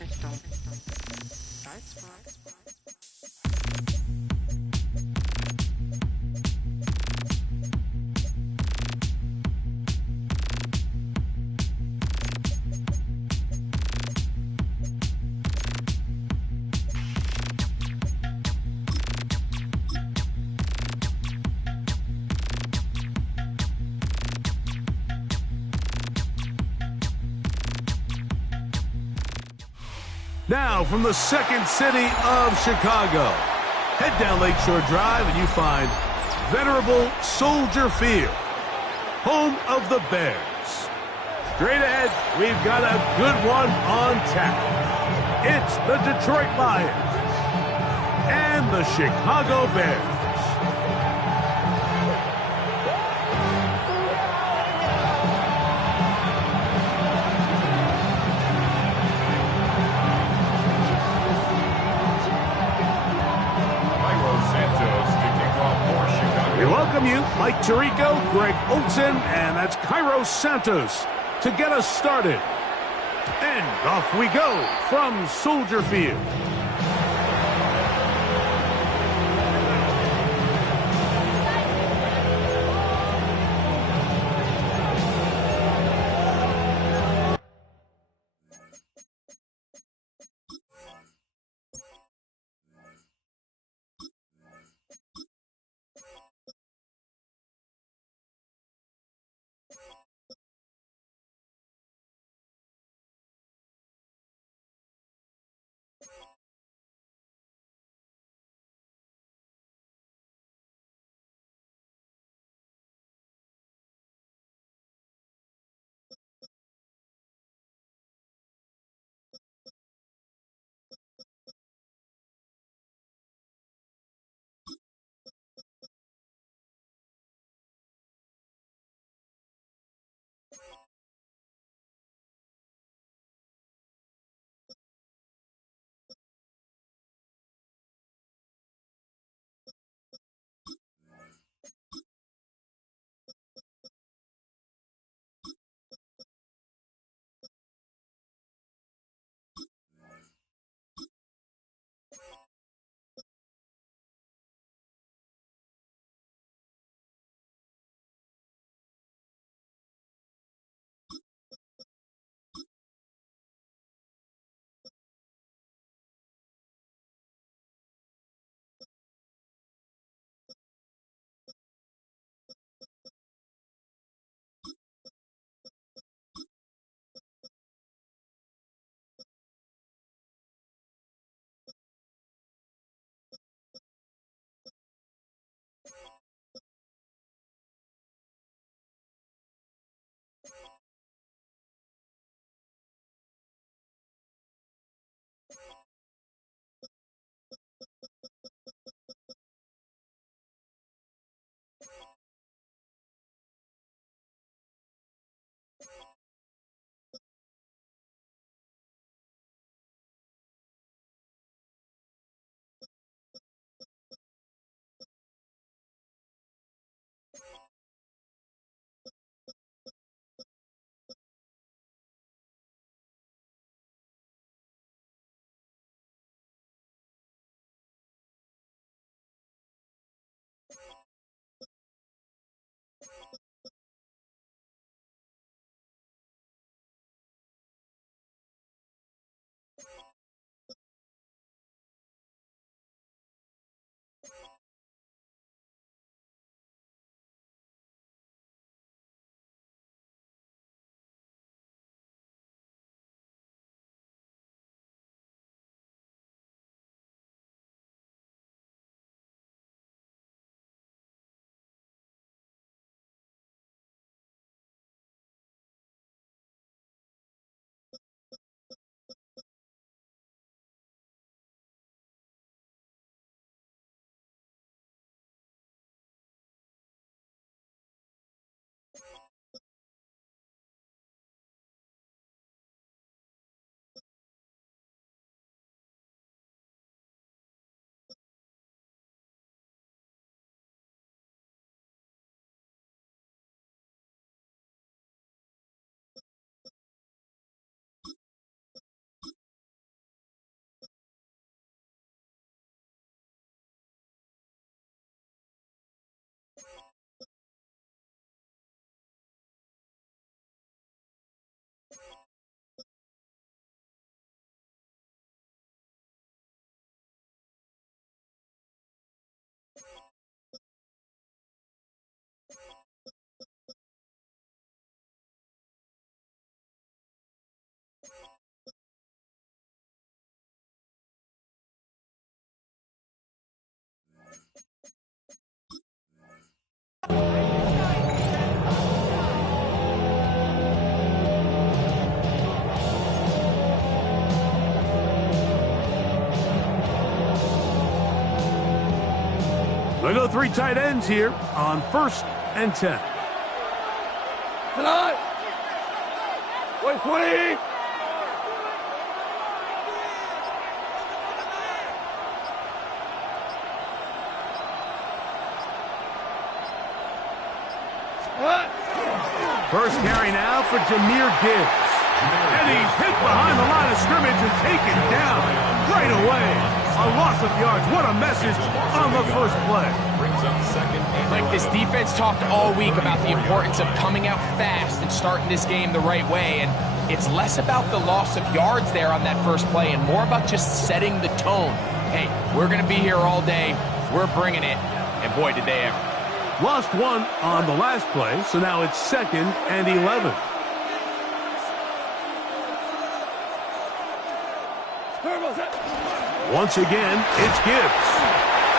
Richtung Salzburg. Now, from the second city of Chicago, head down Lakeshore Drive and you find venerable Soldier Field, home of the Bears. Straight ahead, we've got a good one on tap. It's the Detroit Lions and the Chicago Bears. We welcome you, Mike Tirico, Greg Olson, and that's Cairo Santos to get us started. And off we go from Soldier Field. They go 3 tight ends here on 1st and 10. Tonight. Wait, 20. First carry now for Jahmyr Gibbs. And he's hit behind the line of scrimmage and taken down right away. A loss of yards. What a message on the first play. Like, this defense talked all week about the importance of coming out fast and starting this game the right way. And it's less about the loss of yards there on that first play and more about just setting the tone. Hey, we're going to be here all day. We're bringing it. And boy, did they ever. Lost 1 on the last play, so now it's 2nd and 11. Once again, it's Gibbs.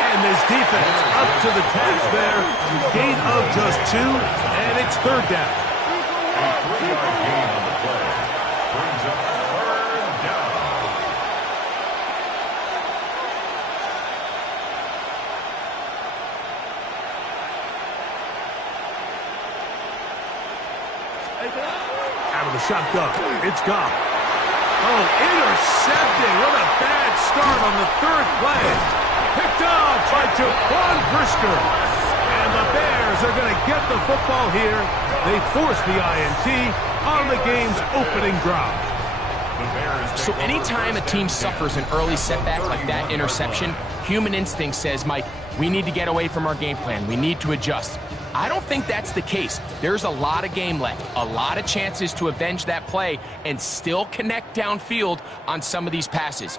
And this defense up to the task there. Gain of just 2, and it's 3rd down. A 3-yard gain on the play. Brings up 3rd down. Out of the shotgun, it's Goff. Oh, intercepted. What a bad start on the 3rd play. Picked off by Jaquan Brisker. And the Bears are going to get the football here. They force the INT on the game's opening drive. So anytime a team suffers an early setback like that interception, human instinct says, Mike, we need to get away from our game plan. We need to adjust. I don't think that's the case. There's a lot of game left, a lot of chances to avenge that play and still connect downfield on some of these passes.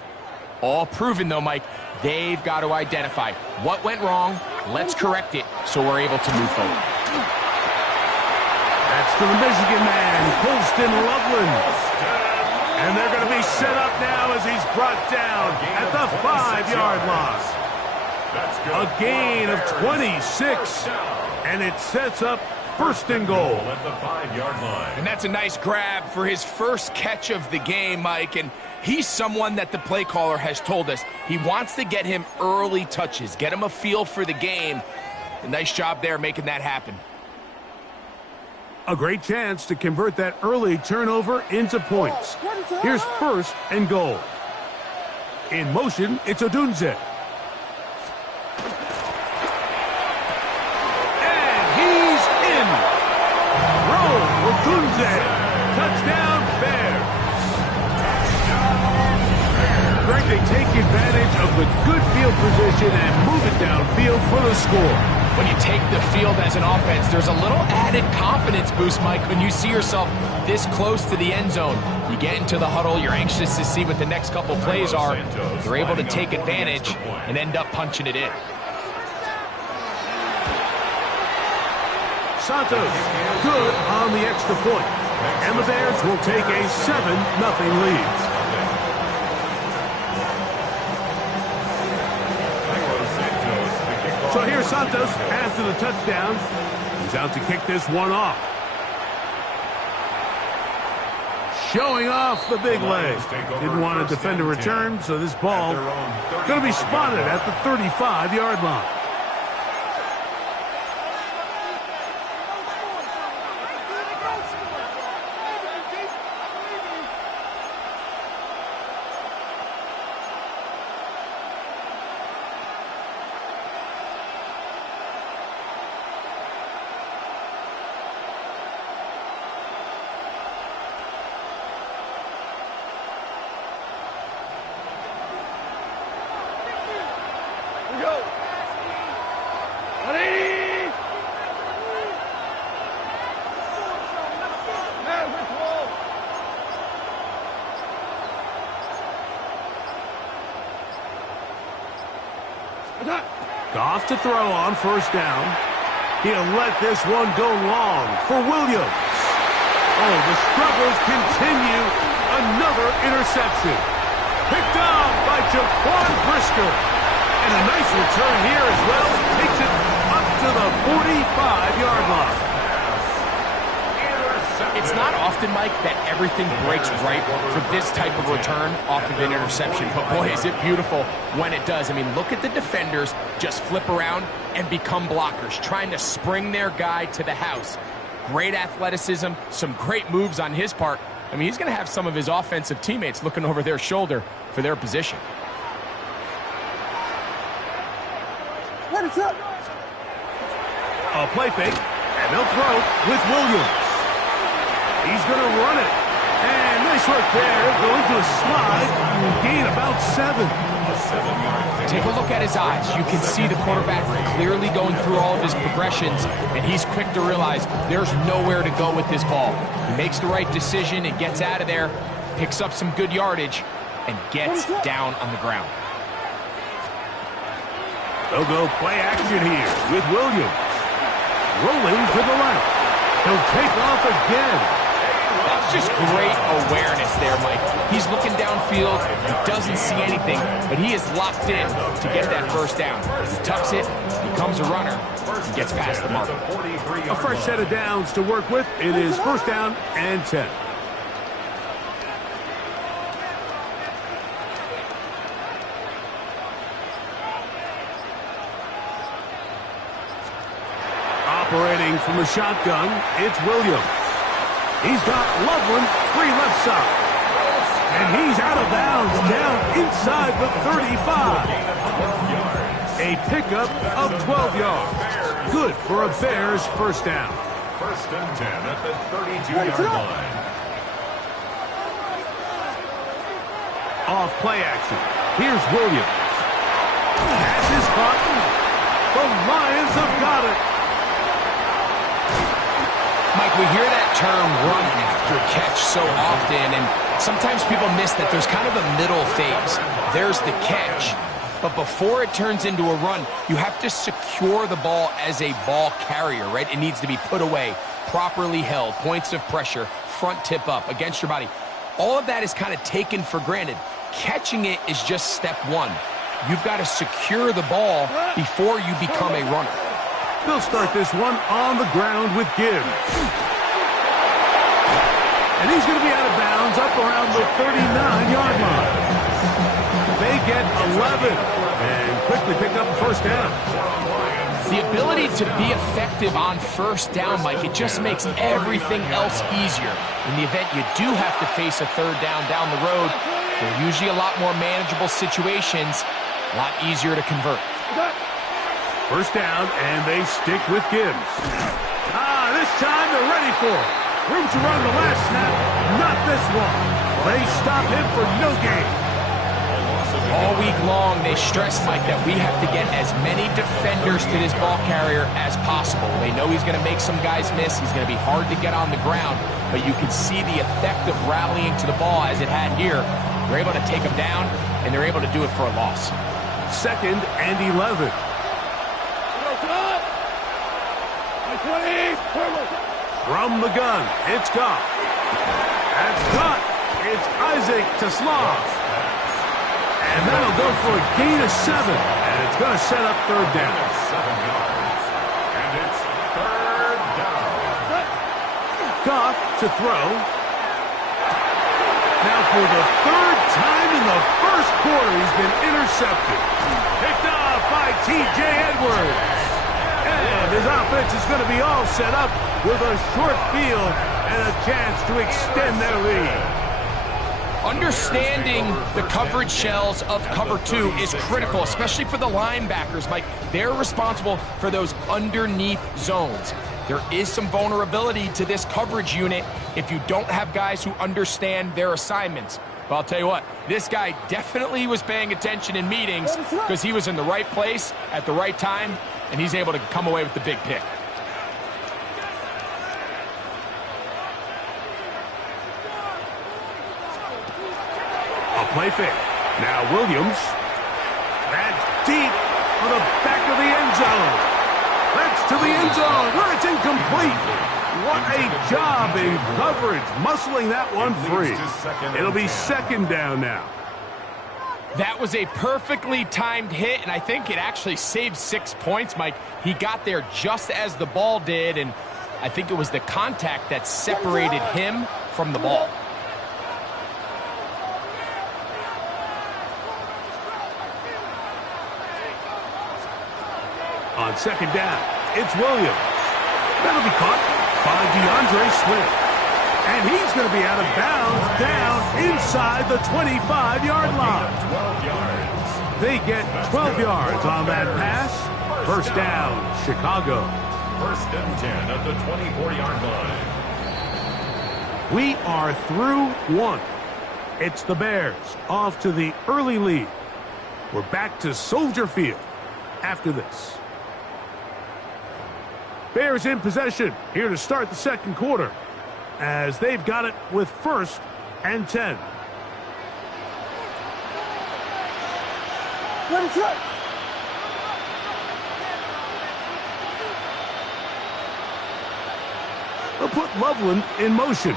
All proven, though, Mike, they've got to identify what went wrong, let's correct it so we're able to move forward. That's to the Michigan man, Colston Loveland. And they're going to be set up now as he's brought down at the 5-yard line. A gain of 26. And it sets up 1st and goal. At the 5-yard line. And that's a nice grab for his first catch of the game, Mike. And he's someone that the play caller has told us he wants to get him early touches, get him a feel for the game. A nice job there making that happen. A great chance to convert that early turnover into points. Here's 1st and goal. In motion, it's Odunze. Odunze, touchdown Bears. Greg, they take advantage of the good field position and move it downfield for the score. When you take the field as an offense, there's a little added confidence boost, Mike, when you see yourself this close to the end zone. You get into the huddle, you're anxious to see what the next couple plays are. They're able to take advantage and end up punching it in. Santos, good on the extra point. And the Bears will take a 7-0 lead. So here's Santos after the touchdown. He's out to kick this one off. Showing off the big leg. Didn't want to defend a return, so this ball going to be spotted at the 35-yard line. Goff to throw on 1st down. He'll let this one go long for Williams. Oh, the struggles continue. Another interception. Picked off by Jaquan Brisker. And a nice return here as well. Takes it up to the 45-yard line. If It's not often, Mike, that everything breaks right for this type of return off of an interception. But boy, is it beautiful when it does. I mean, look at the defenders just flip around and become blockers, trying to spring their guy to the house. Great athleticism, some great moves on his part. I mean, he's going to have some of his offensive teammates looking over their shoulder for their position. A play fake, and they'll throw with Williams. He's going to run it. And nice work there. Going to a slide. Gain about 7. Take a look at his eyes. You can see the quarterback clearly going through all of his progressions, and he's quick to realize there's nowhere to go with this ball. He makes the right decision and gets out of there, picks up some good yardage, and gets down on the ground. They'll go play action here with Williams. Rolling to the left. He'll take off again. That's just great awareness there, Mike. He's looking downfield. He doesn't see anything, but he is locked in to get that first down. He tucks it, becomes a runner, and gets past the mark. A fresh set of downs to work with. It is first down and 10. Operating from the shotgun, it's Williams. He's got Loveland free left side. And he's out of bounds down inside the 35. A pickup of 12 yards. Good for a Bears first down. First and 10 at the 32-yard line. Off play action. Here's Williams. Pass is caught. The Lions have got it. Mike, we hear that term run after catch so often, and sometimes people miss that there's kind of a middle phase. There's the catch, but before it turns into a run, you have to secure the ball as a ball carrier, right? It needs to be put away, properly held, points of pressure, front tip up against your body. All of that is kind of taken for granted. Catching it is just step one. You've got to secure the ball before you become a runner. They'll start this one on the ground with Gibbs. And he's going to be out of bounds up around the 39-yard line. They get 11 and quickly pick up a first down. The ability to be effective on first down, Mike, it just makes everything else easier. In the event you do have to face a third down the road, they're usually a lot more manageable situations, a lot easier to convert. First down, and they stick with Gibbs. This time they're ready for it. Room to run the last snap, not this one. They stop him for no gain. All week long, they stress, Mike, that we have to get as many defenders to this ball carrier as possible. They know he's going to make some guys miss. He's going to be hard to get on the ground, but you can see the effect of rallying to the ball as it had here. They're able to take him down, and they're able to do it for a loss. Second and 11. From the gun, it's Goff. That's cut. It's Isaac to Slav. And that'll go for a gain of 7. And it's going to set up third down. 7 yards. And it's third down. Goff to throw. Now for the third time in the first quarter, he's been intercepted. Picked off by T.J. Edwards. And his offense is going to be all set up with a short field and a chance to extend their lead. Understanding the coverage shells of cover 2 is critical, especially for the linebackers, Mike. They're responsible for those underneath zones. There is some vulnerability to this coverage unit if you don't have guys who understand their assignments. But I'll tell you what, this guy definitely was paying attention in meetings because he was in the right place at the right time, and he's able to come away with the big pick. A play fake. Now Williams. That's deep for the back of the end zone. That's to the end zone where it's incomplete. What a job in coverage, muscling that one free. It'll be second down now. That was a perfectly timed hit, and I think it actually saved 6 points, Mike. He got there just as the ball did, and I think it was the contact that separated him from the ball. On second down, it's Williams. That'll be caught by DeAndre Swift. And he's going to be out of bounds down inside the 25-yard line. 12 yards. They get 12 yards on that pass. First down, Chicago. First and 10 at the 24-yard line. We are through one. It's the Bears off to the early lead. We're back to Soldier Field after this. Bears in possession here to start the second quarter, as they've got it with first and 10. They'll put Loveland in motion.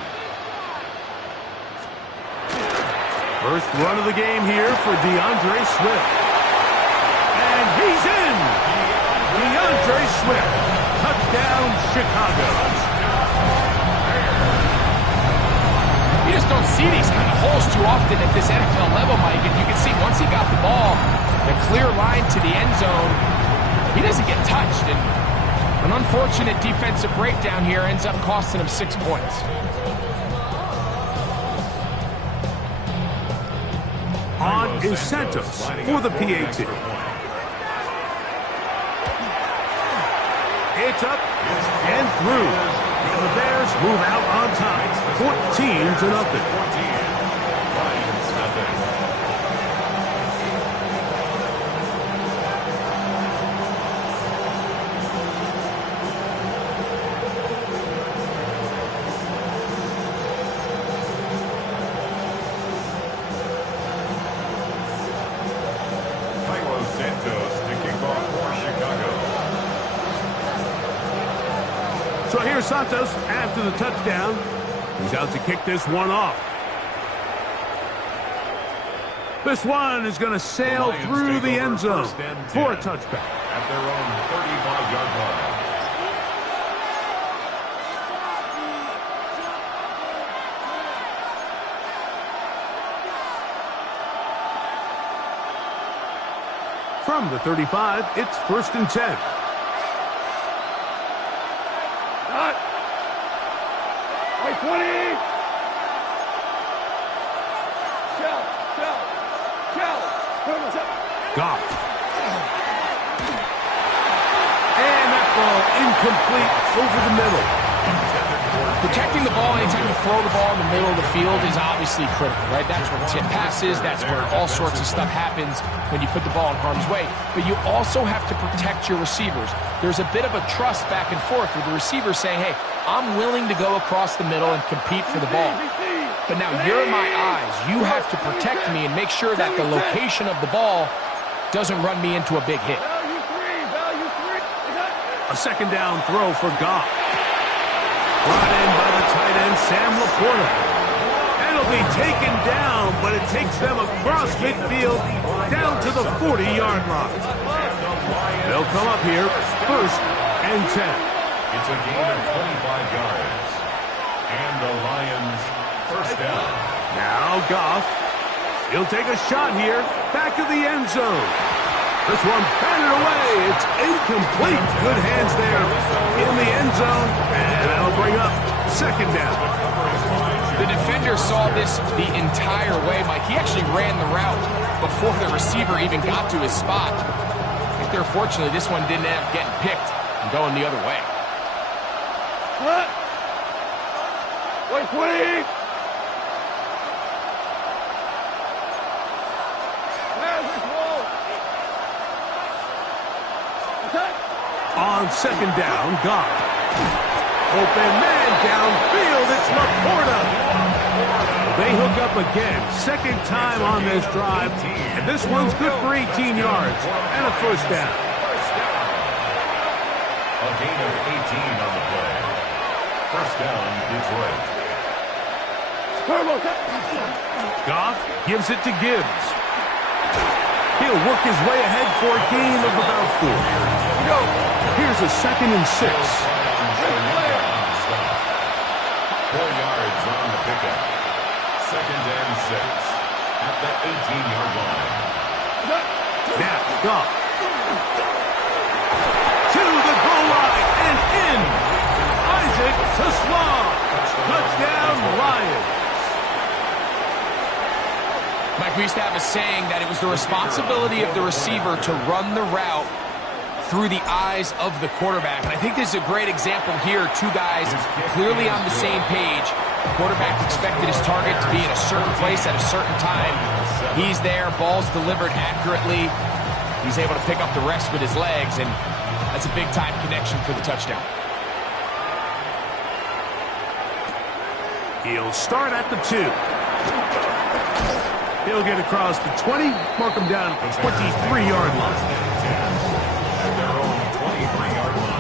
First run of the game here for DeAndre Swift. And he's in! DeAndre Swift. Touchdown, Chicago. You just don't see these kind of holes too often at this NFL level, Mike. And you can see once he got the ball, the clear line to the end zone, he doesn't get touched. And an unfortunate defensive breakdown here ends up costing him 6 points. On is Santos for the PAT. It's up and through. And the Bears move out on top, 14-0. Lions nothing. So here's Santos after the touchdown. He's out to kick this one off. This one is going to sail through the end zone for a touchback. At their own 35-yard line. From the 35, it's first and 10. Wait, 20! Goff. And that ball incomplete over the middle. Protecting the ball anytime you throw the ball in the middle of the field is obviously critical, right? That's where tip passes, that's where all sorts of stuff happens when you put the ball in harm's way. But you also have to protect your receivers. There's a bit of a trust back and forth with the receiver saying, hey, I'm willing to go across the middle and compete for the ball. But now you're my eyes. You have to protect me and make sure that the location of the ball doesn't run me into a big hit. A second down throw for Goff. Brought in by the tight end, Sam Laporta. And it'll be taken down, but it takes them across midfield down to the 40-yard line. They'll come up here first and 10. It's a gain of 25 yards. And the Lions first down. Now Goff. He'll take a shot here. Back of the end zone. This one batted away. It's incomplete. Good hands there in the end zone. And that'll bring up second down. The defender saw this the entire way, Mike. He actually ran the route before the receiver even got to his spot. I think they're fortunate this one didn't end up getting picked and going the other way. What? Wait, 20! On second down, Goff. Open man downfield, it's Laporta. They hook up again, second time on this drive, and this one's good for 18 yards and a first down. A gain of 18 on the play. First down, Detroit. Goff gives it to Gibbs. He'll work his way ahead for a gain of about 4. Here's a second and 6. at the 18-yard line. Now, Goff. To the goal line and in. Isaac Tesla. Touchdown, Lions. Mike, we used to have a saying that it was the responsibility of the receiver to run the route through the eyes of the quarterback. And I think this is a great example here. Two guys clearly on the same page. The quarterback expected his target to be in a certain place at a certain time. He's there, ball's delivered accurately. He's able to pick up the rest with his legs, and that's a big-time connection for the touchdown. He'll start at the 2. He'll get across the 20, mark him down at the 23-yard line. At their own 23-yard line.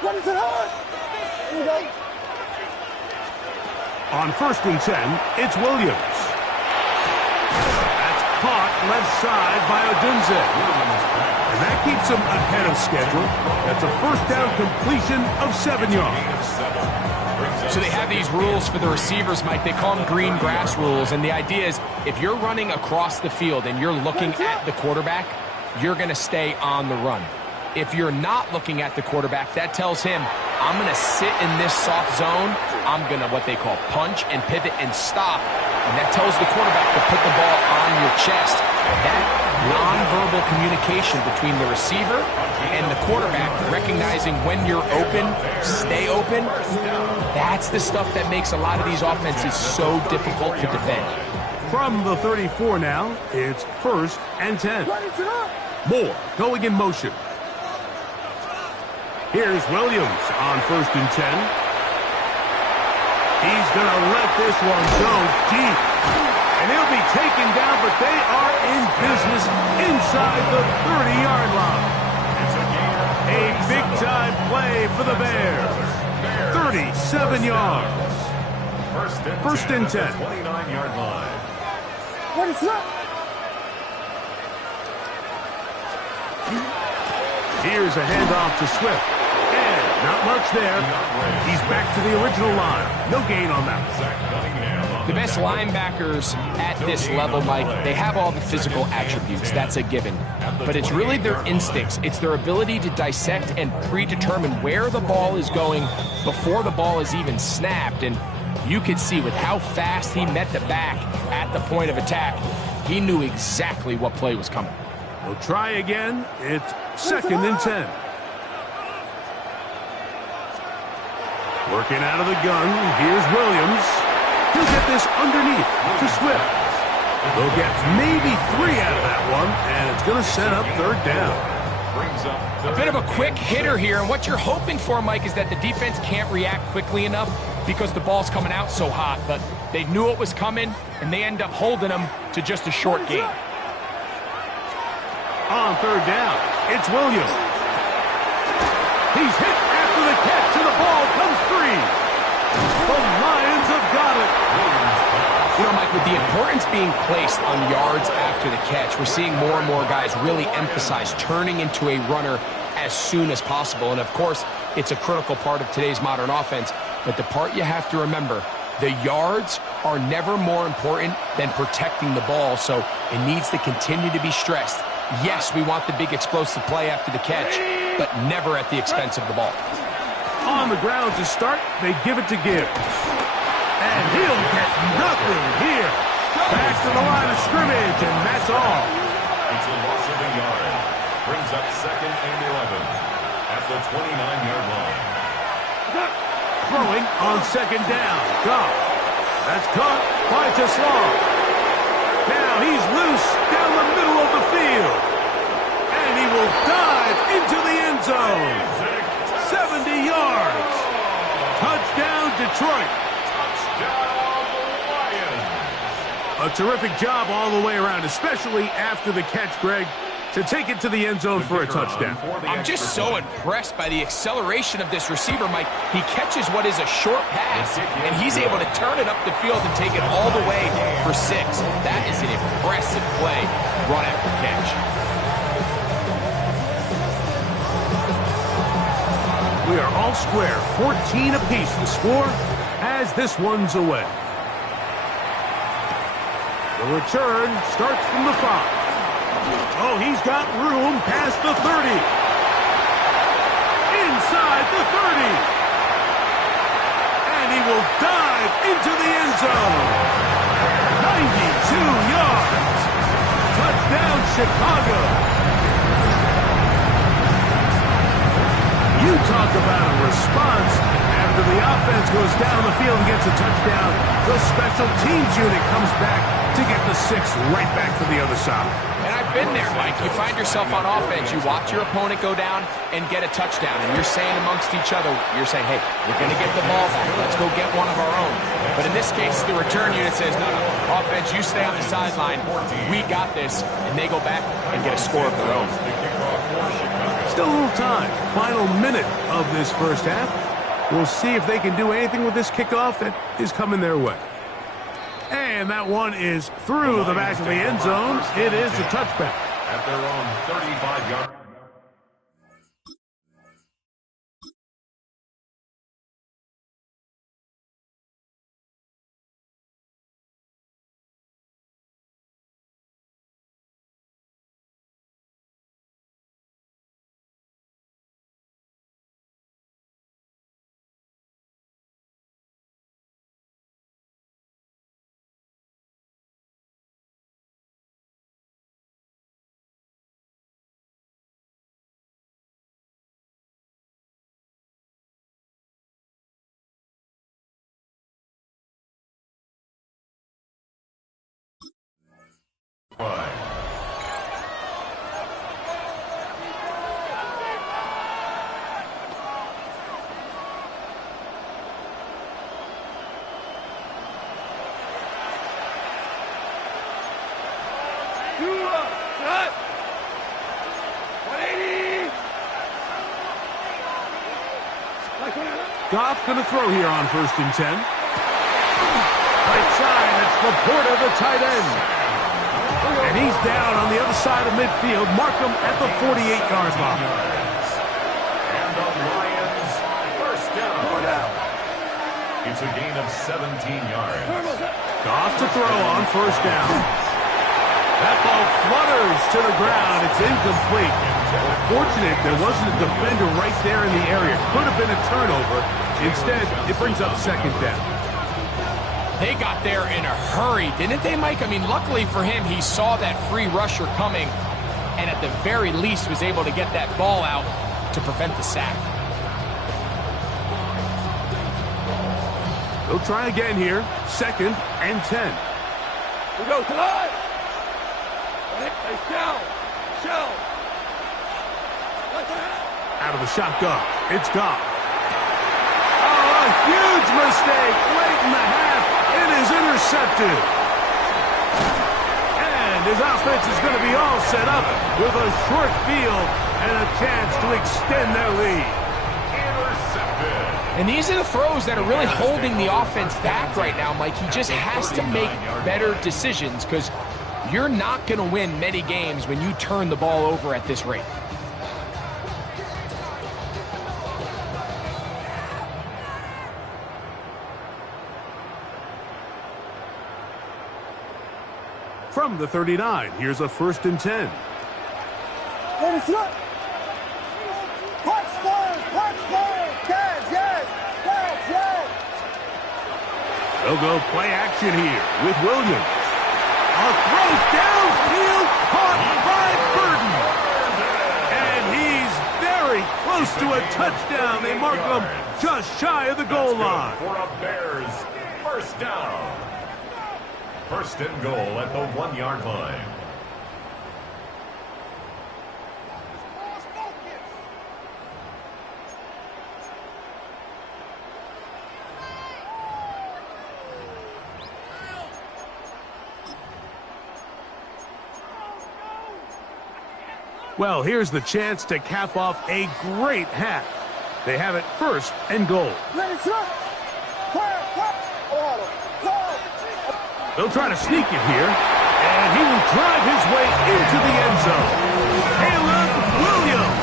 What is it on? Here we go. On 1st and 10, it's Williams. That's caught left side by Odunze. And that keeps him ahead of schedule. That's a first down completion of 7 yards. So they have these rules for the receivers, Mike. They call them green grass rules. And the idea is if you're running across the field and you're looking at the quarterback, you're going to stay on the run. If you're not looking at the quarterback, that tells him, I'm going to sit in this soft zone. I'm going to what they call punch and pivot and stop. And that tells the quarterback to put the ball on your chest. That nonverbal communication between the receiver and the quarterback, recognizing when you're open, stay open, that's the stuff that makes a lot of these offenses so difficult to defend. From the 34 now, it's 1st and 10. Moore going in motion. Here's Williams on 1st and 10. He's going to let this one go deep. And he'll be taken down, but they are in business inside the 30-yard line. A big-time play for the Bears. 37 yards. First and 10. 29-yard line. What is up? Here's a handoff to Swift. And not much there. He's back to the original line. No gain on that. The best linebackers at this level, Mike, they have all the physical attributes. That's a given. But it's really their instincts. It's their ability to dissect and predetermine where the ball is going before the ball is even snapped. And you could see with how fast he met the back at the point of attack, he knew exactly what play was coming. We'll try again. It's 2nd and 10. Working out of the gun. Here's Williams. He'll get this underneath to Swift. They'll get maybe 3 out of that one, and it's going to set up 3rd down. A bit of a quick hitter here, and what you're hoping for, Mike, is that the defense can't react quickly enough because the ball's coming out so hot, but they knew it was coming, and they end up holding them to just a short gain. On 3rd down, it's Williams. He's hit after the catch, and the ball comes free. The Lions have got it. You know, Mike, with the importance being placed on yards after the catch, we're seeing more and more guys really emphasize turning into a runner as soon as possible. And, of course, it's a critical part of today's modern offense. But the part you have to remember, the yards are never more important than protecting the ball, so it needs to continue to be stressed. Yes, we want the big explosive play after the catch, but never at the expense of the ball. On the ground to start, they give it to Gibbs. And he'll get nothing here. Back to the line of scrimmage, and that's all. It's a loss of a yard. Brings up 2nd and 11 at the 29-yard line. Throwing on 2nd down. Goff. That's caught by Tesla. Now he's loose down the middle of the field. And he will dive into the end zone. 70 yards. Touchdown, Detroit. A terrific job all the way around, especially after the catch, Greg. to take it to the end zone for a touchdown. I'm just so impressed by the acceleration of this receiver, Mike. He catches what is a short pass, and he's able to turn it up the field and take it all the way for 6. That is an impressive play, run after catch. We are all square, 14 apiece the score as this one's away. The return starts from the 5. Oh, he's got room past the 30. Inside the 30. And he will dive into the end zone. 92 yards. Touchdown, Chicago. You talk about a response. After the offense goes down the field and gets a touchdown, the special teams unit comes back to get the 6 right back to the other side. And I've been there, Mike. You find yourself on offense, you watch your opponent go down and get a touchdown, and you're saying amongst each other, you're saying, hey, we're going to get the ball back. Let's go get one of our own. But in this case, the return unit says, no, offense, you stay on the sideline. We got this. And they go back and get a score of their own. Still a little time. Final minute of this first half. We'll see if they can do anything with this kickoff that is coming their way. And that one is through the back of the end zone. It is a touchback. At their own 35-yard. Goff going to throw here on 1st and 10. Right side, it's Laporta, the tight end. And he's down on the other side of midfield. Markham at the 48-yard line. And the Lions first down. It's a gain of 17 yards. Goff to throw on 1st down. That ball flutters to the ground. It's incomplete. Fortunate there wasn't a defender right there in the area. Could have been a turnover. Instead, it brings up 2nd down. They got there in a hurry, didn't they, Mike? I mean, luckily for him, he saw that free rusher coming and at the very least was able to get that ball out to prevent the sack. They'll try again here. 2nd and 10. We go to line. Shell. Out of the shotgun. It's Goff. Oh, a huge mistake late in the half. It is intercepted. And his offense is going to be all set up with a short field and a chance to extend their lead. And these are the throws that are really holding the offense back right now, Mike. He just has to make better decisions because you're not going to win many games when you turn the ball over at this rate. From the 39, here's a 1st and 10. Let us look. They'll go play action here with Williams. A throw downfield caught by Burton. And he's very close to a touchdown. They mark him just shy of the goal line. For a Bears first down. 1st and goal at the 1-yard line. Well, here's the chance to cap off a great half. They have it 1st and goal. They'll try to sneak it here, and he will drive his way into the end zone. Caleb Williams.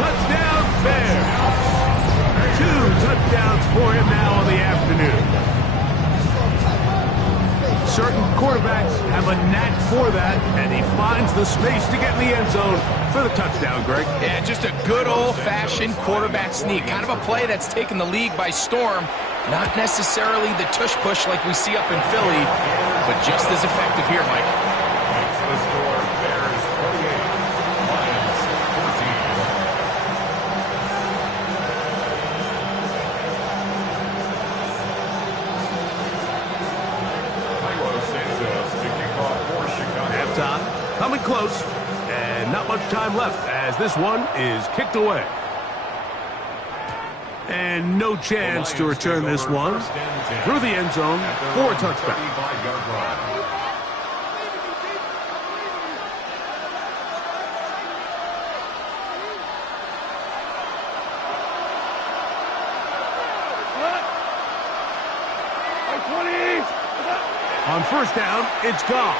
Touchdown, Bears. 2 touchdowns for him now on the afternoon. Certain quarterbacks have a knack for that, and he finds the space to get in the end zone for the touchdown, Greg. Yeah, just a good old-fashioned quarterback sneak. Kind of a play that's taken the league by storm. Not necessarily the tush-push like we see up in Philly, but just as effective here, Mike. Makes the score Bears 48, Lions 14. Halftime, coming close, and not much time left as this one is kicked away. And no chance to return this one through the end zone for a touchback. On 1st down, it's Goff.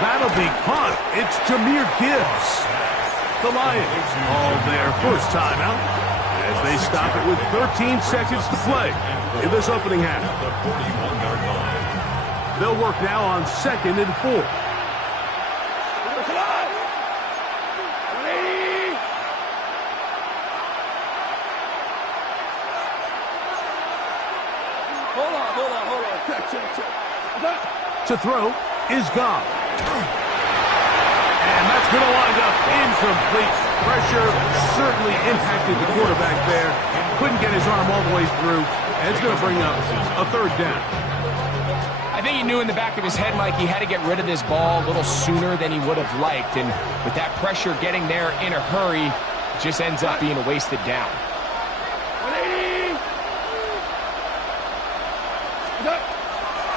That'll be caught. It's Jahmyr Gibbs. The Lions all their 1st timeout as they stop it with 13 seconds to play in this opening half. They'll work now on 2nd and 4. To throw is Goff. And that's going to wind up incomplete. Pressure certainly impacted the quarterback there. Couldn't get his arm all the way through. And it's going to bring up a 3rd down. I think he knew in the back of his head, Mike, he had to get rid of this ball a little sooner than he would have liked. And with that pressure getting there in a hurry, it just ends up being a wasted down.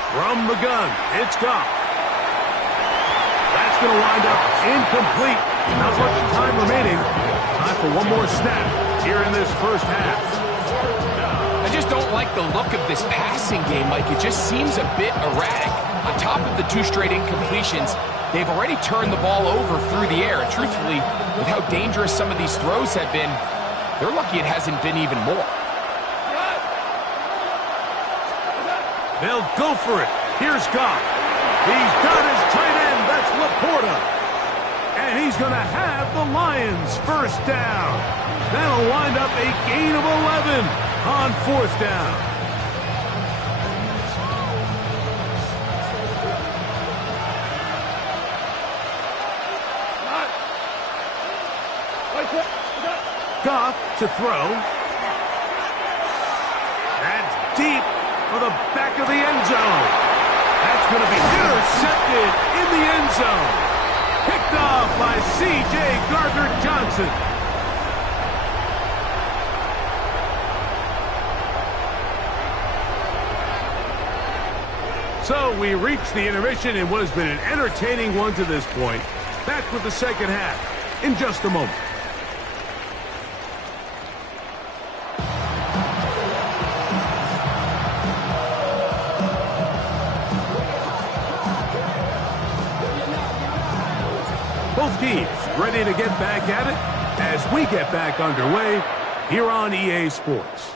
From the gun, it's Goff. That's going to wind up incomplete. Not much time remaining. Time for one more snap here in this 1st half. I just don't like the look of this passing game, Mike. It just seems a bit erratic. On top of the 2 straight incompletions, they've already turned the ball over through the air. And truthfully, with how dangerous some of these throws have been, they're lucky it hasn't been even more. They'll go for it. Here's Goff. He's got his tight end. That's Laporta. And he's going to have the Lions 1st down. That'll wind up a gain of 11 on 4th down. Goff to throw. That's deep for the back of the end zone. That's going to be intercepted in the end zone. Picked off by C.J. Gardner-Johnson. So we reach the intermission in what has been an entertaining one to this point. Back with the 2nd half in just a moment. Both teams ready to get back at it as we get back underway here on EA Sports.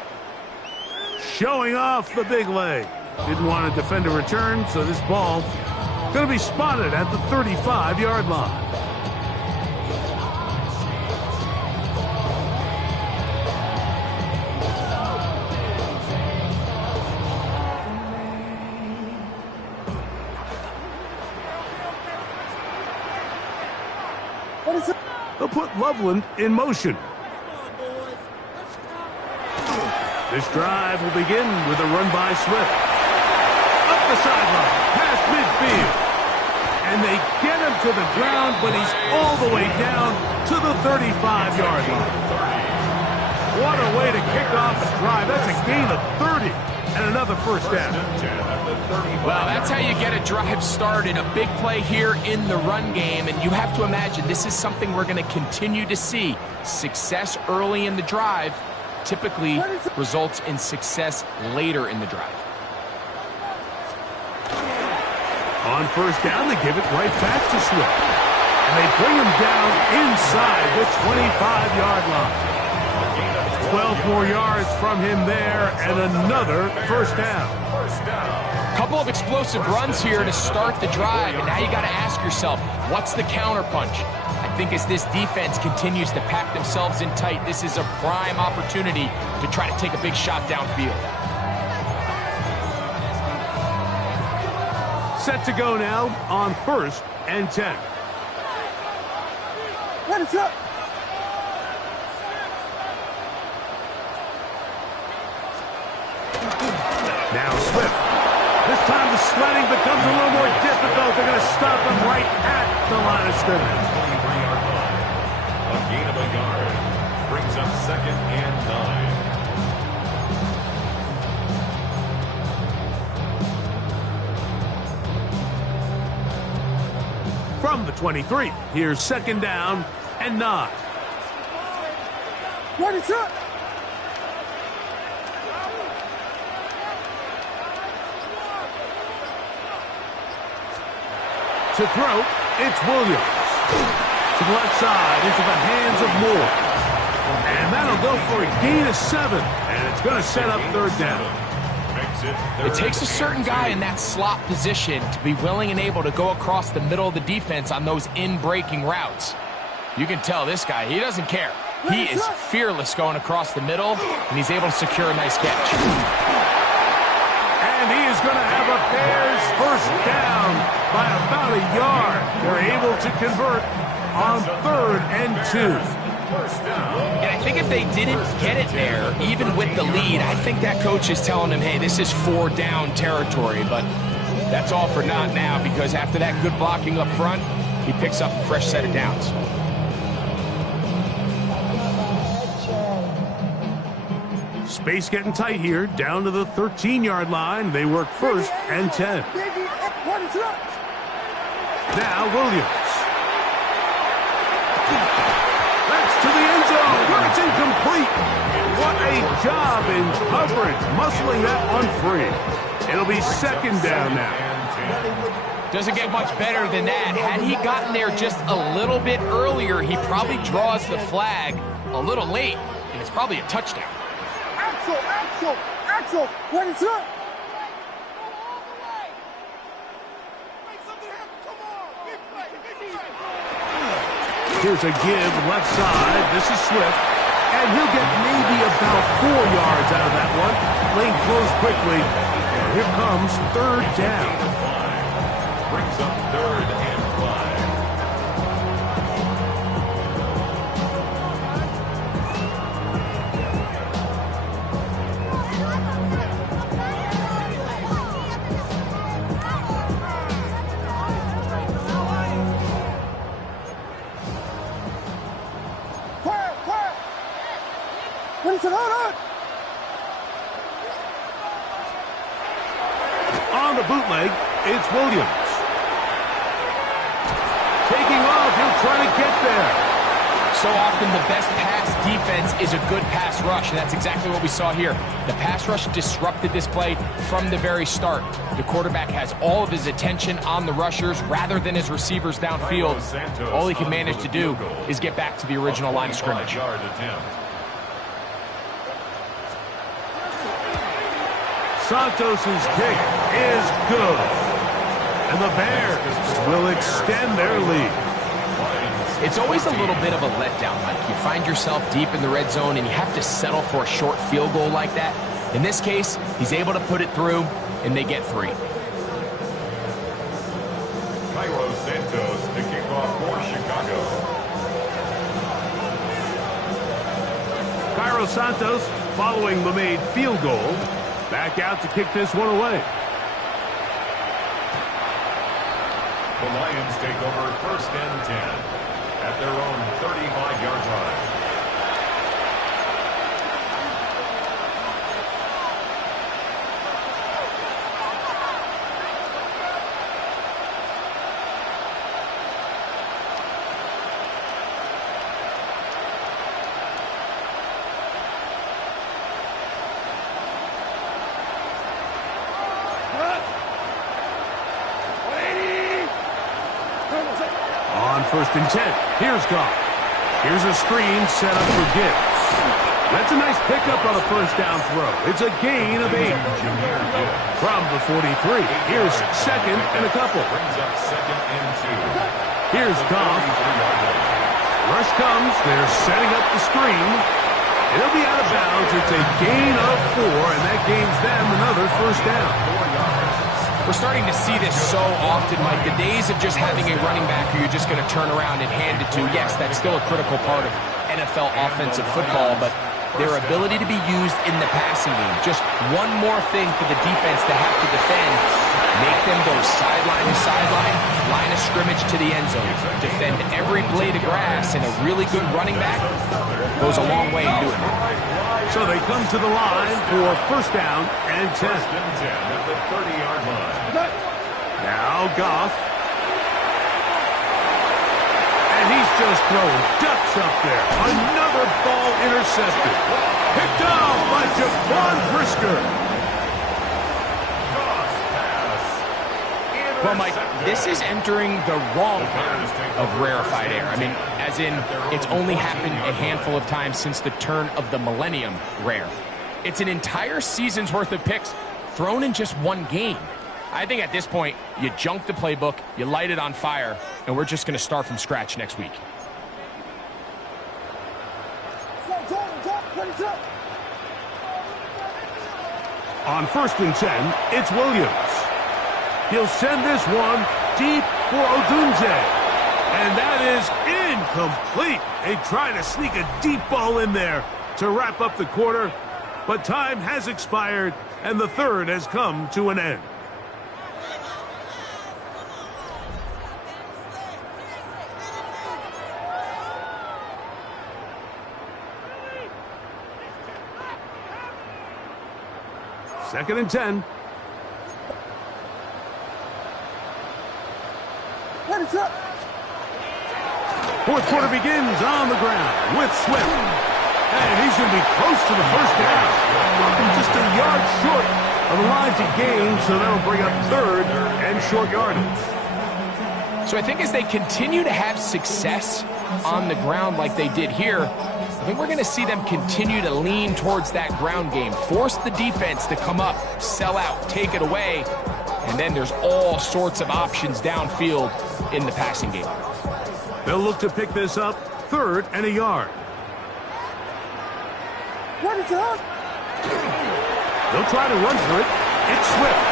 Showing off the big leg. Didn't want to defend a return, so this ball going to be spotted at the 35-yard line. They'll put Loveland in motion. This drive will begin with a run by Swift. Up the sideline, past midfield. And they get him to the ground, but he's all the way down to the 35-yard line. What a way to kick off a drive. That's a gain of 30. and another first down. Well, that's how you get a drive started. A big play here in the run game, and you have to imagine this is something we're going to continue to see. Success early in the drive typically results in success later in the drive. On first down, they give it right back to Swift. And they bring him down inside the 25-yard line. 12 more yards from him there, and another first down. Couple of explosive runs here to start the drive, and now you got to ask yourself, what's the counterpunch? I think as this defense continues to pack themselves in tight, this is a prime opportunity to try to take a big shot downfield. Set to go now on 1st and 10. What is up? Now Swift. This time the sledding becomes a little more difficult. They're going to stop him right at the line of scrimmage. 23-yard line. A gain of a yard. Brings up 2nd and 9. From the 23, here's 2nd down and 9. What is up? To throw, it's Williams. To the left side, into the hands of Moore. And that'll go for a gain of 7. And it's going to set up 3rd down. It takes a certain guy in that slot position to be willing and able to go across the middle of the defense on those in-breaking routes. You can tell this guy, he doesn't care. He is fearless going across the middle, and he's able to secure a nice catch. And he is going to have a Bears first down by about a yard. They're able to convert on 3rd and 2. And I think if they didn't get it there, even with the lead, I think that coach is telling them, hey, this is 4-down territory. But that's all for naught now, because after that good blocking up front, he picks up a fresh set of downs. Space getting tight here, down to the 13-yard line. They work 1st and 10. What is up? Now Williams. That's to the end zone, where it's incomplete. What a job in coverage, muscling that one free. It'll be 2nd down now. Doesn't get much better than that. Had he gotten there just a little bit earlier, he probably draws the flag a little late, and it's probably a touchdown. Axel, what is up? Here's a give left side. This is Swift. And he'll get maybe about 4 yards out of that one. Lane closed quickly. And here comes 3rd down. Brings up 3rd and 5. What is it? Hold On the bootleg, it's Williams. Taking off, he'll try to get there. So often the best pass defense is a good pass rush, and that's exactly what we saw here. The pass rush disrupted this play from the very start. The quarterback has all of his attention on the rushers rather than his receivers downfield. All he can manage to do is get back to the original line of scrimmage. Santos' kick is good. And the Bears will extend their lead. It's always a little bit of a letdown, Mike. You find yourself deep in the red zone and you have to settle for a short field goal like that. In this case, he's able to put it through, and they get 3. Cairo Santos to kick off for Chicago. Cairo Santos, following the made field goal, back out to kick this one away. The Lions take over 1st and 10 at their own 35-yard line. 1st and 10. Here's Goff. Here's a screen set up for Gibbs. That's a nice pickup on a 1st down throw. It's a gain of 8. From the 43, here's 2nd and a couple. Brings up 2nd and 2. Here's Goff. Rush comes. They're setting up the screen. It'll be out of bounds. It's a gain of 4, and that gains them another 1st down. We're starting to see this so often, Mike. The days of just having a running back who you're just going to turn around and hand it to, yes, that's still a critical part of NFL offensive football, but their ability to be used in the passing game, just one more thing for the defense to have to defend, make them go sideline to sideline, line of scrimmage to the end zone, defend every blade of grass, and a really good running back goes a long way in doing it. So they come to the line for 1st down and 10. 1st and 10 at the 30-yard line. Now Goff. And he's just throwing ducks up there. Another ball intercepted. Picked off by Jaquan Brisker. Well, Mike, this is entering the wrong kind of rarefied air. I mean, as in, it's only happened a handful of times since the turn of the millennium rare. It's an entire season's worth of picks thrown in just one game. I think at this point, you junk the playbook, you light it on fire, and we're just going to start from scratch next week. On 1st and 10, it's Williams. He'll send this one deep for Odunze. And that is incomplete. They try to sneak a deep ball in there to wrap up the quarter, but time has expired, and the 3rd has come to an end. Second and 10. Fourth quarter begins on the ground with Swift. And he's going to be close to the 1st down. Just a yard short of the line to gain, so that'll bring up 3rd and short yardage. So I think as they continue to have success on the ground like they did here, I think we're going to see them continue to lean towards that ground game, force the defense to come up, sell out, take it away, and then there's all sorts of options downfield in the passing game. They'll look to pick this up 3rd and a yard. What is up? They'll try to run for it. It's Swift.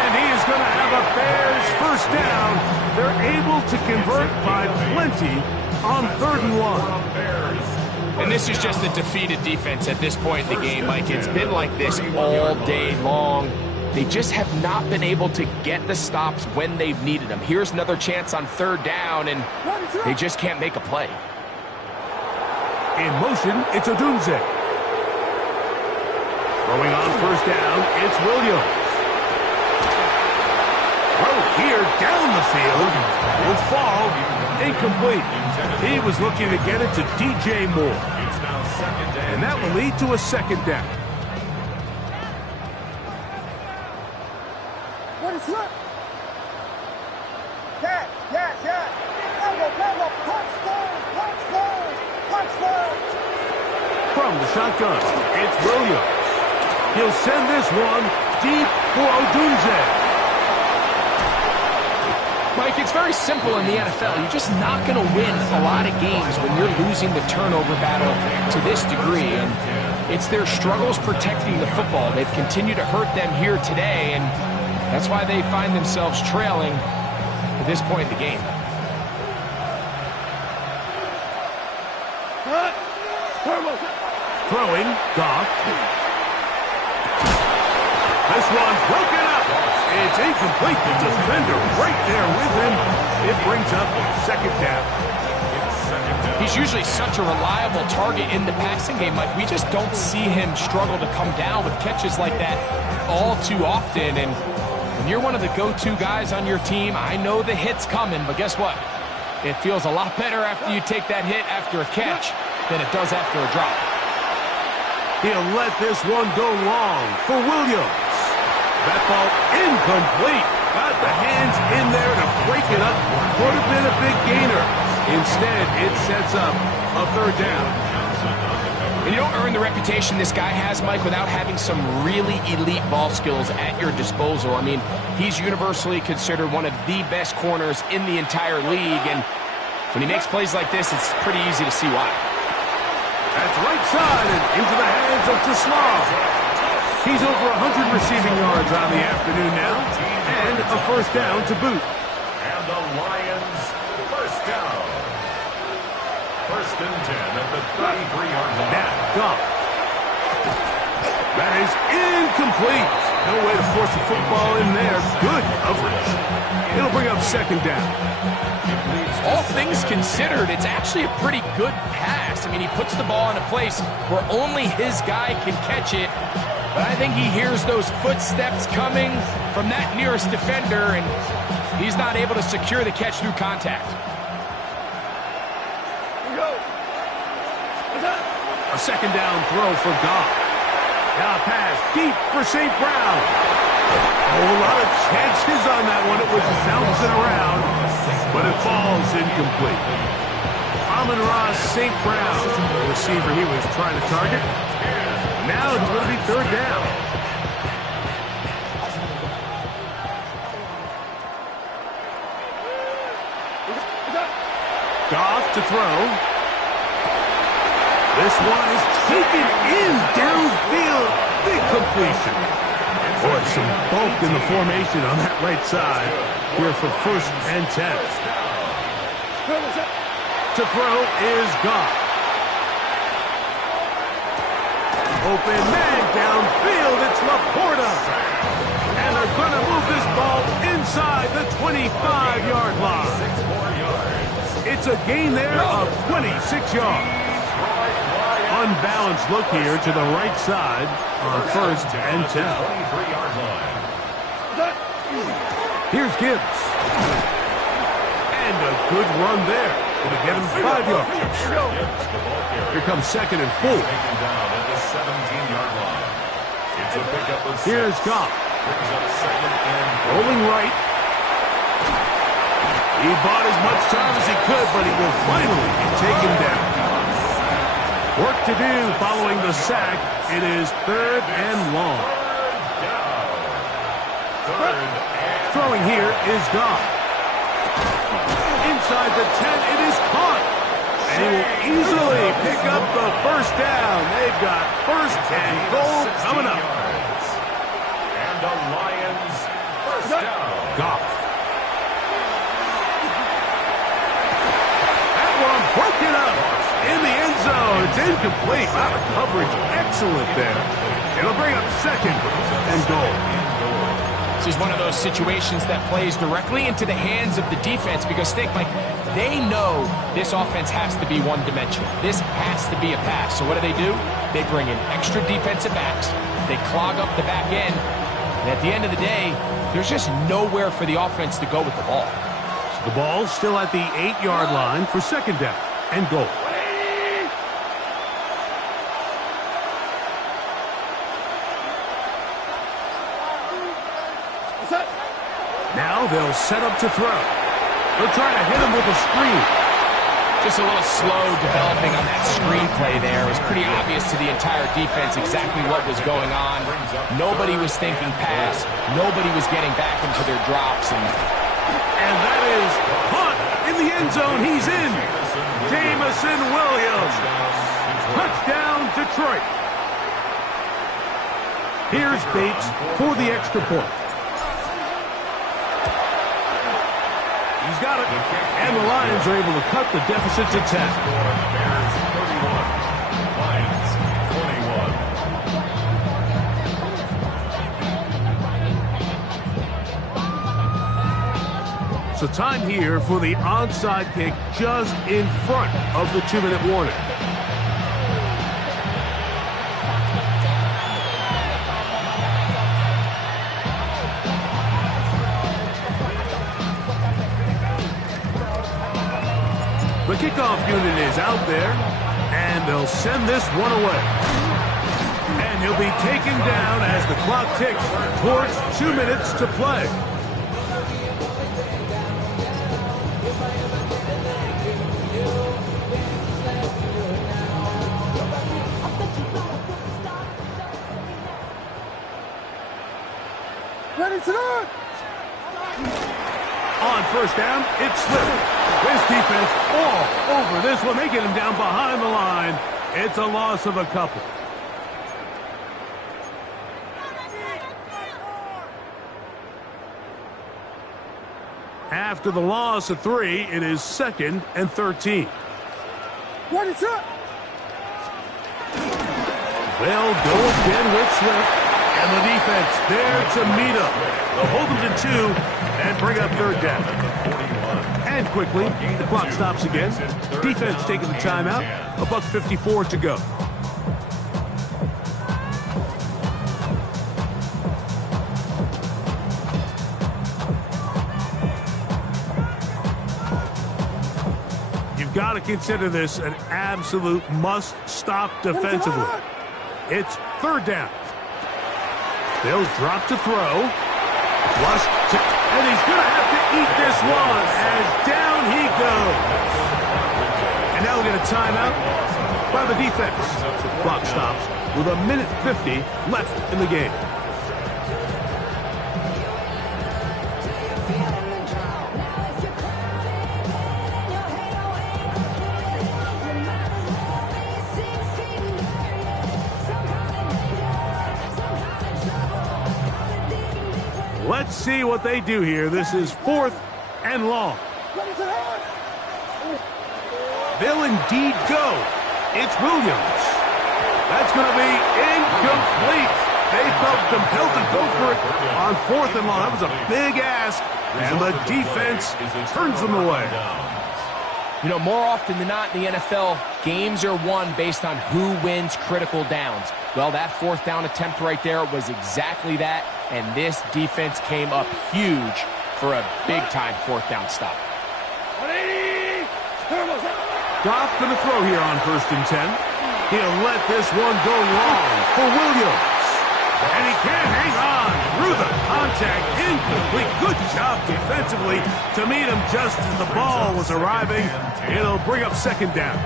And he is going to have a Bears 1st down. They're able to convert by plenty on 3rd and 1. And this is just a defeated defense at this point in the game, Mike. It's been like this all day long. They just have not been able to get the stops when they've needed them. Here's another chance on 3rd down, and they just can't make a play. In motion, it's Odunze. Throwing on 1st down, it's Williams. Throw here down the field. Will fall. Incomplete. He was looking to get it to DJ Moore. And that will lead to a 2nd down. What is up? Yeah. Punch. From the shotgun, it's Williams. He'll send this one deep for Odunze. Mike, it's very simple in the NFL. You're just not going to win a lot of games when you're losing the turnover battle to this degree. And it's their struggles protecting the football. They've continued to hurt them here today, and that's why they find themselves trailing at this point in the game. Throwing, Goff. This one broken up. It's incomplete. The defender right there with him. It brings up 2nd down. He's usually such a reliable target in the passing game. Like, we just don't see him struggle to come down with catches like that all too often. And when you're one of the go-to guys on your team, I know the hit's coming, but guess what? It feels a lot better after you take that hit after a catch than it does after a drop. He'll let this one go long for Williams. That ball incomplete. Got the hands in there to break it up. Could have been a big gainer. Instead, it sets up a third down. And you don't earn the reputation this guy has, Mike, without having some really elite ball skills at your disposal. I mean, he's universally considered one of the best corners in the entire league, and when he makes plays like this, it's pretty easy to see why. That's right side and into the hands of Taslav. He's over 100 receiving yards on the afternoon now, and a first down to boot. And the Lions first down. First and 10 at the 33-yard line. Now, Goff. That is incomplete. No way to force the football in there. Good coverage. It'll bring up second down. All things considered, it's actually a pretty good pass. I mean, he puts the ball in a place where only his guy can catch it. But I think he hears those footsteps coming from that nearest defender, and he's not able to secure the catch through contact. A second down throw for Goff. Now a pass deep for St. Brown. Oh, a lot of chances on that one. It was bouncing around, but it falls incomplete. Amon-Ra St. Brown, the receiver he was trying to target. Now it's going to be third down. Goff to throw. This one is taken in downfield. Big completion. Boy, some bulk in the formation on that right side here for first and 10. To throw is Goff. Open man downfield. It's Laporta. And they're going to move this ball inside the 25-yard line. It's a gain there of 26 yards. Unbalanced look here to the right side on first and 10. Here's Gibbs. And a good run there. Going to get him 5 yards. Here comes second and 4. Here's Goff. Rolling right. He bought as much time as he could, but he will finally be taken down. Work to do following the sack. It is third and long. Throwing here is Goff. Inside the 10, it is caught. And he will easily pick up the first down. They've got first and goal coming up. And the Lions first down. Goff. That one broken up in the end zone. It's incomplete. Out of coverage. Excellent there. It'll bring up second and goal. This is one of those situations that plays directly into the hands of the defense because think, Mike, they know this offense has to be one-dimensional. This has to be a pass. So what do? They bring in extra defensive backs. They clog up the back end. And at the end of the day, there's just nowhere for the offense to go with the ball. So the ball's still at the 8-yard line for second down and goal. Now they'll set up to throw. They'll try to hit him with a screen. Just a little slow developing on that screenplay there. It was pretty obvious to the entire defense exactly what was going on. Nobody was thinking pass. Nobody was getting back into their drops. And that is caught in the end zone. He's in. Jameson Williams. Touchdown, Detroit. Here's Bates for the extra point. He's got it. And the Lions are able to cut the deficit to 10. Bears 31. Lions 21. So time here for the onside kick just in front of the 2-minute warning. The kickoff unit is out there, and they'll send this one away. And he'll be taken down as the clock ticks towards 2 minutes to play. is it on? On first down, it's Swift. This defense all over this one. They get him down behind the line. It's a loss of a couple. After the loss of 3, it is 2nd and 13. What is up? They'll go again with Swift. And the defense there to meet him. They'll hold him to 2 and bring up 3rd down. And quickly, the clock stops again. Defense taking the timeout. $1:54 to go. You've got to consider this an absolute must-stop defensively. It's 3rd down. They'll drop to throw. Flush to, and he's going to have to eat this one as down he goes. And now we'll get a timeout by the defense. Clock stops with 1:50 left in the game. Let's see what they do here. This is 4th and long. They'll indeed go. It's Williams. That's going to be incomplete. They felt compelled to go for it on 4th and long. That was a big ask, and the defense turns them away. You know, more often than not in the NFL, games are won based on who wins critical downs. Well, that 4th down attempt right there was exactly that, and this defense came up huge for a big-time 4th down stop. Goff going to throw here on 1st and 10. He'll let this one go long for Williams. And he can't hang on through the contact. Incomplete. Good job defensively to meet him just as the ball was arriving. It'll bring up 2nd down.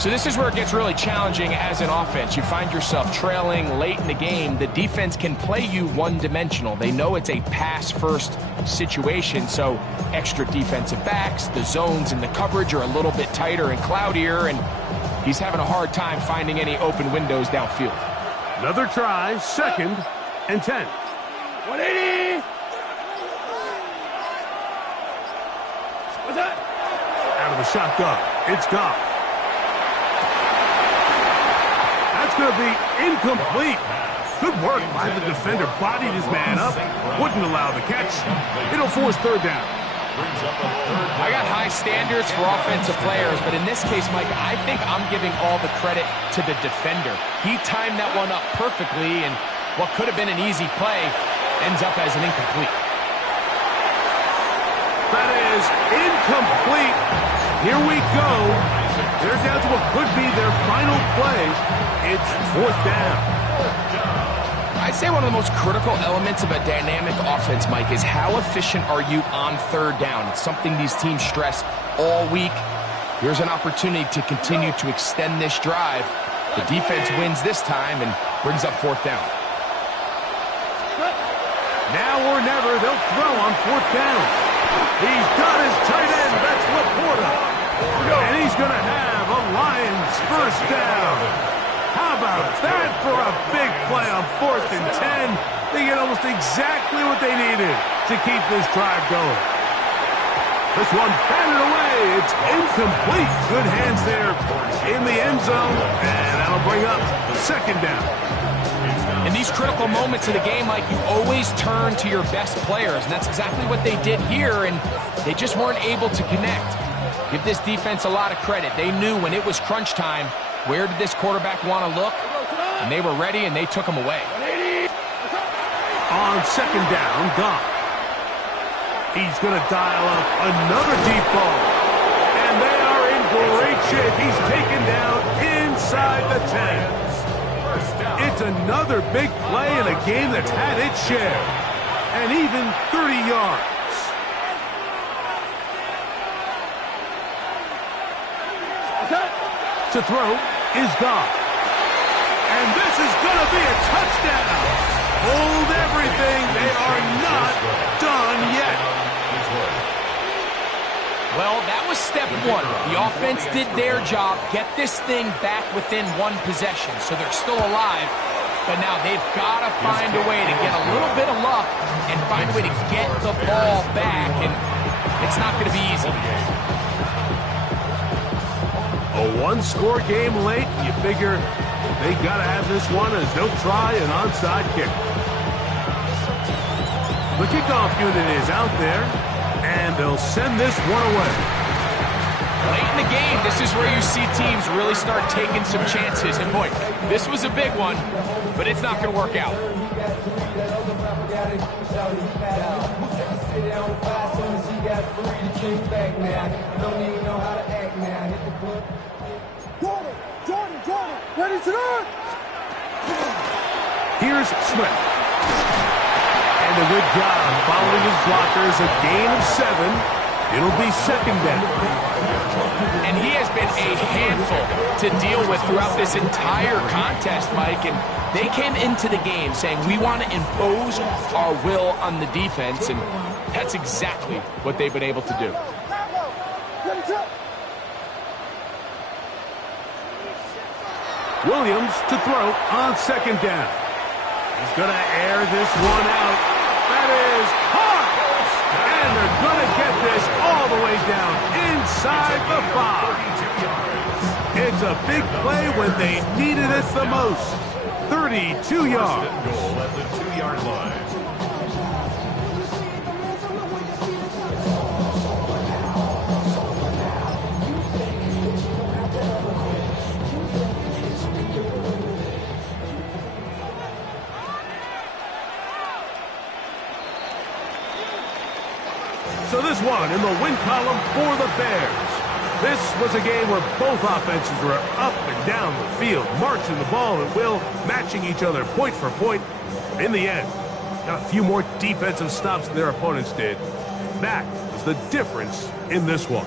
So this is where it gets really challenging as an offense. You find yourself trailing late in the game. The defense can play you one-dimensional. They know it's a pass-first situation, so extra defensive backs, the zones and the coverage are a little bit tighter and cloudier, and he's having a hard time finding any open windows downfield. Another try, 2nd and 10. 180! What's that? Out of the shotgun, it's Goff. That's going to be incomplete. Good work by the defender. Bodied his man up. Wouldn't allow the catch. It'll force 3rd down. I got high standards for offensive players, but in this case, Mike, I think I'm giving all the credit to the defender. He timed that one up perfectly, and what could have been an easy play ends up as an incomplete. That is incomplete. Here we go. They're down to what could be their final play. It's 4th down. I'd say one of the most critical elements of a dynamic offense, Mike, is how efficient are you on 3rd down. It's something these teams stress all week. Here's an opportunity to continue to extend this drive. The defense wins this time and brings up 4th down. Now or never, they'll throw on 4th down. He's got his tight end. That's Laporta. And he's going to have a Lions 1st down. How about that for a big play on 4th and 10? They get almost exactly what they needed to keep this drive going. This one batted away. It's incomplete. Good hands there in the end zone, and that'll bring up 2nd down. In these critical moments of the game, Mike, you always turn to your best players, and that's exactly what they did here, and they just weren't able to connect. Give this defense a lot of credit. They knew when it was crunch time, where did this quarterback want to look, and they were ready, and they took him away. On 2nd down, Goff. He's going to dial up another deep ball, and they are in great shape. He's taken down inside the 10. It's another big play in a game that's had its share, and even 30 yards. To throw is Goff. And this is going to be a touchdown. hold everything. They are not done yet. Well, that was step one. The offense did their job, get this thing back within one possession, so they're still alive. But now they've got to find a way to get a little bit of luck and find a way to get the ball back, and it's not going to be easy. A one-score game late, you figure they got to have this one as they'll try an onside kick. The kickoff unit is out there, and they'll send this one away. Late in the game, this is where you see teams really start taking some chances. And boy, this was a big one, but it's not going to work out. Jordan, ready to run! Here's Smith. And a good job following his blockers, a gain of 7. It'll be second down. And he has been a handful to deal with throughout this entire contest, Mike. And they came into the game saying, we want to impose our will on the defense. And that's exactly what they've been able to do. Williams to throw on second down. He's going to air this one out. That is hard. And they're going to get this all the way down inside the 5. It's a big play when they needed it the most. 32 yards. Goal at the 2-yard line. So this one in the win column for the Bears. This was a game where both offenses were up and down the field, marching the ball at will, matching each other point for point. In the end, got a few more defensive stops than their opponents did. That was the difference in this one.